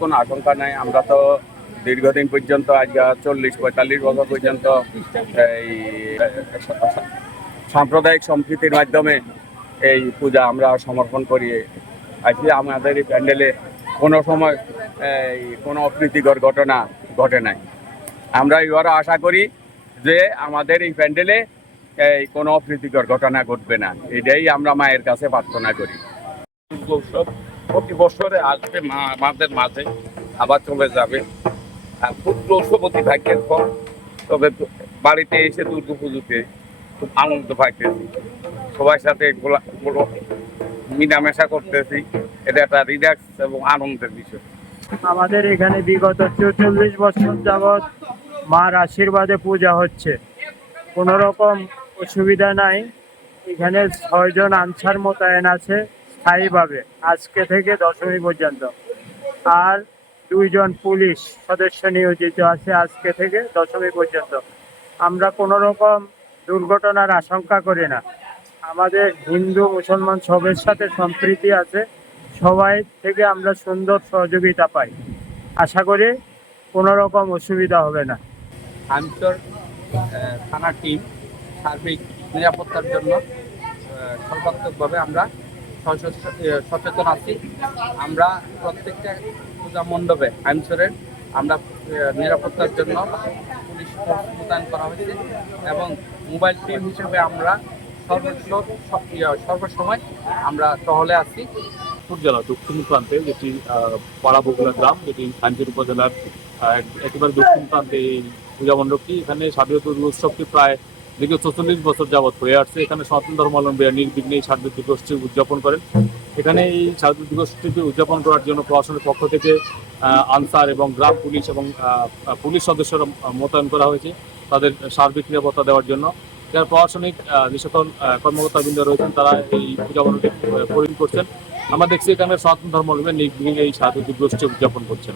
কোনো আশঙ্কা নাই। আমরা তো দীর্ঘদিন পর্যন্ত আজ চল্লিশ, পঁয়তাল্লিশ বছর পর্যন্ত এই সাম্প্রদায়িক সম্প্রীতির মাধ্যমে এই পূজা আমরা সমর্পণ করি। আজকে আমাদের এই প্যান্ডেলে কোনো সময় এই কোনো অপ্রীতিকর ঘটনা ঘটে নাই। আমরা এবারও আশা করি যে আমাদের এই প্যান্ডেলে এই কোনো অপ্রীতিকর ঘটনা ঘটবে না। এটাই আমরা মায়ের কাছে প্রার্থনা করি। প্রতি বছরে আসবে মা, আমাদের মাঝে, আবার চলে যাবে। আর পুত্র উৎসবতী ভাগ্যের ফল। তবে বাড়িতে এসে দুর্গা পুজোতে খুব আনন্দ পাইতেছি। সবার সাথে মিলামেশা করতেছি। এটা একটা রিল্যাক্স এবং আনন্দের বিষয়। আমাদের এখানে বিগত চৌচল্লিশ বছর যাবৎ মার আশীর্বাদে পূজা হচ্ছে। কোনো রকম অসুবিধা নাই। এখানে ছয়জন আনসার মোতায়েন আছে। স্থায়ীভাবে আজকে থেকে দশমী পর্যন্ত। আর দুইজন পুলিশ সদস্য নিয়োজিত আছে আজকে থেকে দশমী পর্যন্ত। আমরা কোনো রকম দুর্ঘটনার আশঙ্কা করি না। আমাদের হিন্দু মুসলমান সবের সাথে সম্প্রীতি আছে। সবাই থেকে আমরা সুন্দর সহযোগিতা পাই। আশা করি কোনো রকম অসুবিধা হবে না। আমচর থানা টিম সার্বিক নিরাপত্তার জন্য সর্বাত্মকভাবে আমরা সচেতন আছি। আমরা প্রত্যেকটা পূজা মণ্ডপে আমচরের আমরা নিরাপত্তার জন্য পুলিশ ফোর্স মোতায়েন করা হয়েছে এবং মোবাইল টিম হিসেবে আমরা সব- সর্বসময় আমরা টহলে আছি। জেলা, দক্ষিণ প্রান্তে যেটি পাড়া বগুড়া গ্রাম, যেটি কাঞ্চন উপজেলার একেবারে দক্ষিণ প্রান্তে এই পূজা মণ্ডপটি। এখানে শারদীয় দুর্গা উৎসবটি প্রায় দীর্ঘ চৌচল্লিশ বছর যাবৎ হয়ে আসছে। এখানে সনাতন ধর্মাবলম্বীরা নির্বিঘ্নে এই শারদীয় দিবসটি উদযাপন করেন। এখানে এই শারদীয় দিবসটিকে উদযাপন করার জন্য প্রশাসনের পক্ষ থেকে আনসার এবং গ্রাম পুলিশ এবং পুলিশ সদস্যরা মোতায়েন করা হয়েছে তাদের সার্বিক নিরাপত্তা দেওয়ার জন্য। যারা প্রশাসনিক যে সকল কর্মকর্তাবৃন্দ রয়েছেন, তারা এই মণ্ডপটি পরিণ করছেন। আমরা দেখছি এখানে সনাতন ধর্মাবলম্বী নির্বিঘ্নে এই শারদীয় দিবসটি উদযাপন করছেন।